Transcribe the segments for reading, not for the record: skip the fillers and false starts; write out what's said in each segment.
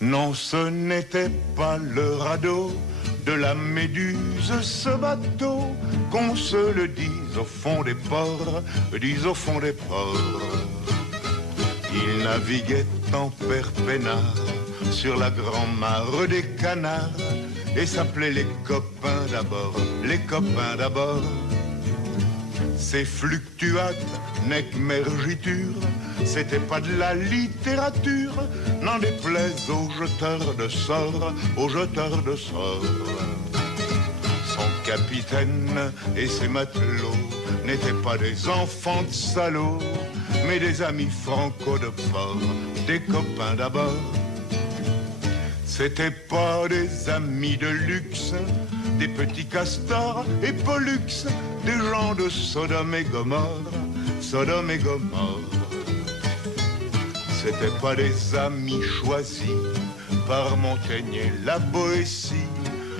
Non, ce n'était pas le radeau de la Méduse, ce bateau, qu'on se le dise au fond des ports, dise au fond des ports. Il naviguait en père peinard sur la grand-mare des canards et s'appelait les copains d'abord, les copains d'abord. Ces fluctuates, nec mergiture, c'était pas de la littérature, n'en déplaise aux jeteurs de sorts, aux jeteurs de sorts. Son capitaine et ses matelots n'étaient pas des enfants de salauds, mais des amis franco de port, des copains d'abord. C'était pas des amis de luxe, des petits castors et pollux, des gens de Sodome et Gomorre, Sodome et Gomorre. C'était pas des amis choisis par Montaigne et la Boétie.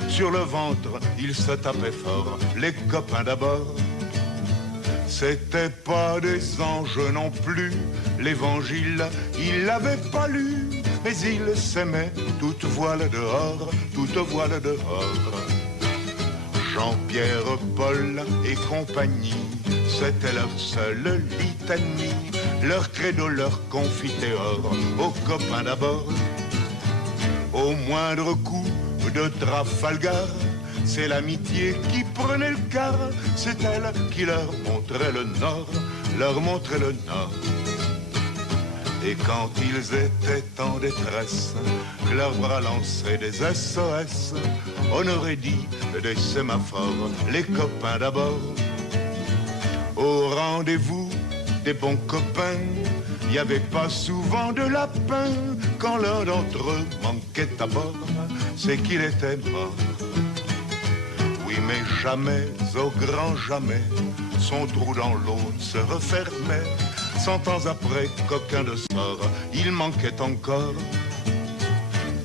Sur le ventre, ils se tapaient fort, les copains d'abord. C'était pas des anges non plus, l'évangile, ils l'avaient pas lu, mais ils s'aimaient, toute voile dehors, toute voile dehors. Jean-Pierre, Paul et compagnie, c'était leur seule litanie, leur credo, leur confiteor, aux copains d'abord. Au moindre coup de Trafalgar, c'est l'amitié qui prenait le quart, c'est elle qui leur montrait le nord, leur montrait le nord. Et quand ils étaient en détresse, que leurs bras lançaient des SOS, on aurait dit des sémaphores, les copains d'abord. Au rendez-vous des bons copains, il n'y avait pas souvent de lapin. Quand l'un d'entre eux manquait à bord, c'est qu'il était mort. Oui, mais jamais, au grand jamais, son trou dans l'eau se refermait. 100 ans après, coquin de sort, il manquait encore.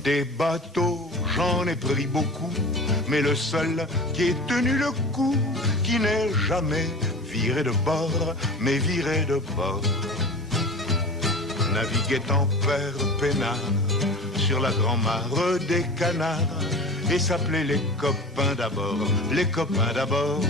Des bateaux, j'en ai pris beaucoup, mais le seul qui ait tenu le coup, qui n'est jamais viré de bord, mais viré de bord, naviguait en père peinard sur la grand-mare des canards et s'appelait les copains d'abord, les copains d'abord.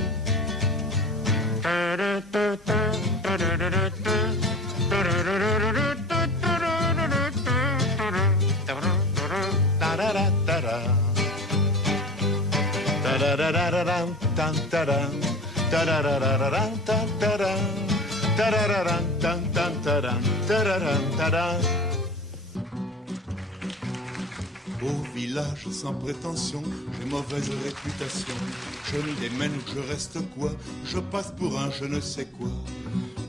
Au village sans prétention, j'ai mauvaise réputation. Je me démène, je reste quoi? Je passe pour un je ne sais quoi.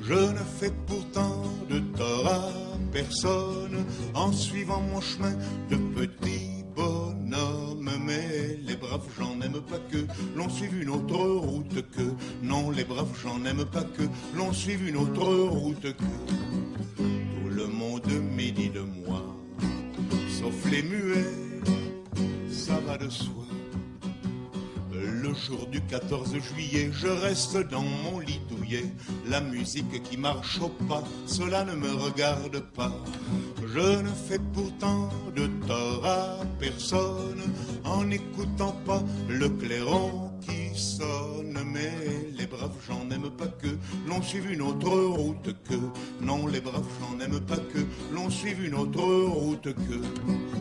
Je ne fais pourtant de tort à personne en suivant mon chemin de petit bonhomme. Mais les braves gens n'aiment pas que l'on suive une autre route que. Non, les braves gens n'aiment pas que l'on suive une autre route que. Tout le monde médit de moi, sauf les muets, ça va de soi. Le jour du 14 juillet, je reste dans mon lit douillet. La musique qui marche au pas, cela ne me regarde pas. Je ne fais pourtant de tort à personne en n'écoutant pas le clairon qui sonne. Mais les braves gens n'aiment pas que l'on suive une autre route que. Non, les braves gens n'aiment pas que l'on suive une autre route que.